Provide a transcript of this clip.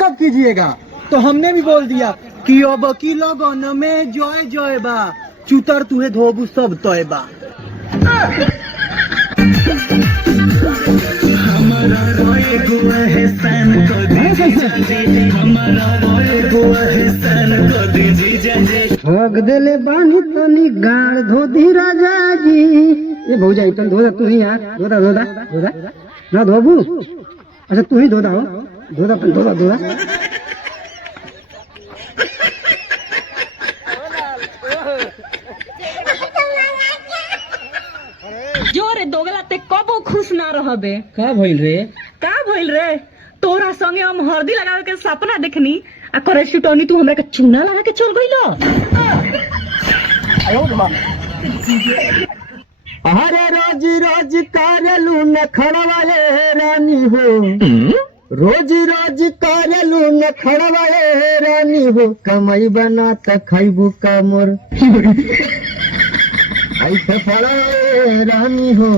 कब कीजिएगा? तो हमने भी बोल दिया कि अब की लगन में जय जय बा, चुतर तुहे धोबू सब तय बा। ठग देले बानी तनी गाड़ धोदी राजा जी। ये भौजाई तन धोदा तू ही यार, धोदा धोदा धोदा ना धोबू। अच्छा तू ही धोदा हो, धोदा तन धोदा धोदा। जो रे दोगला ते कबो खुश ना रहबे। का भइल रे? का भइल रे? तोरा संगे हम हल्दी लगावे के सपना देखनी आ करे छुटौनी तू हमरा के चूना लगा के चल गइलो। अरे रोज रोज करलू न खड़वाले रानी हो, रोज रोज करलू न खड़वाले रानी हो, कमाई बना त खाइबू कमर ऐसे फड़े रानी हो।